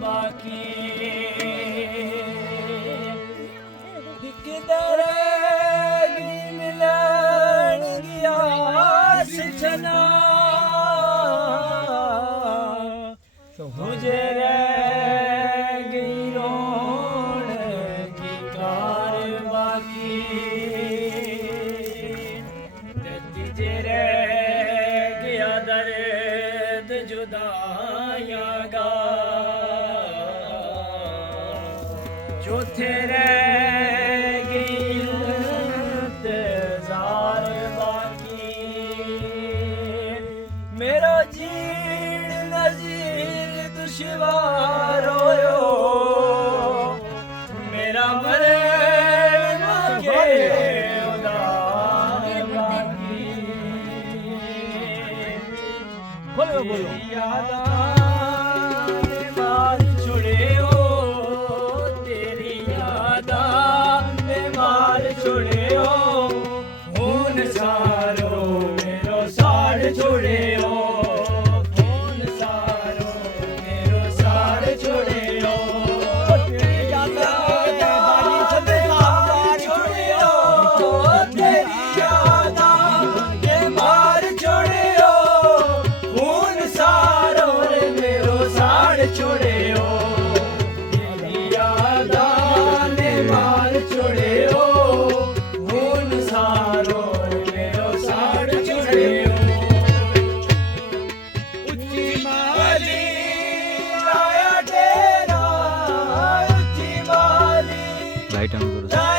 बाकी किधर मिलन गया सिचना मुझे रह गई रोण की कार बाकी तुझे रह गया दर्द जुदाइयां गा जो तेरे मेरा जीण नजीर दुश्वार होयो मेरा मरे मगे उदार बाकी बोलो यादा ने मार छुड़े हो तेरी यादा ने मार छुड़े हो खून सारो मेरो साड़ छोड़े हो खून सारो मेरो साड़ छोड़े हो तेरी यादा ने मार छोड़े हो तेरी यादा ने मार छोड़े हो खून सारो मेरो साड़ छोड़े हो तेरी यादा ने मार छोड़े हो खून सारो मेरो साड़ छोड़े हो उच्ची माली आया डेरा उच्ची माली लाइट ऑन करो।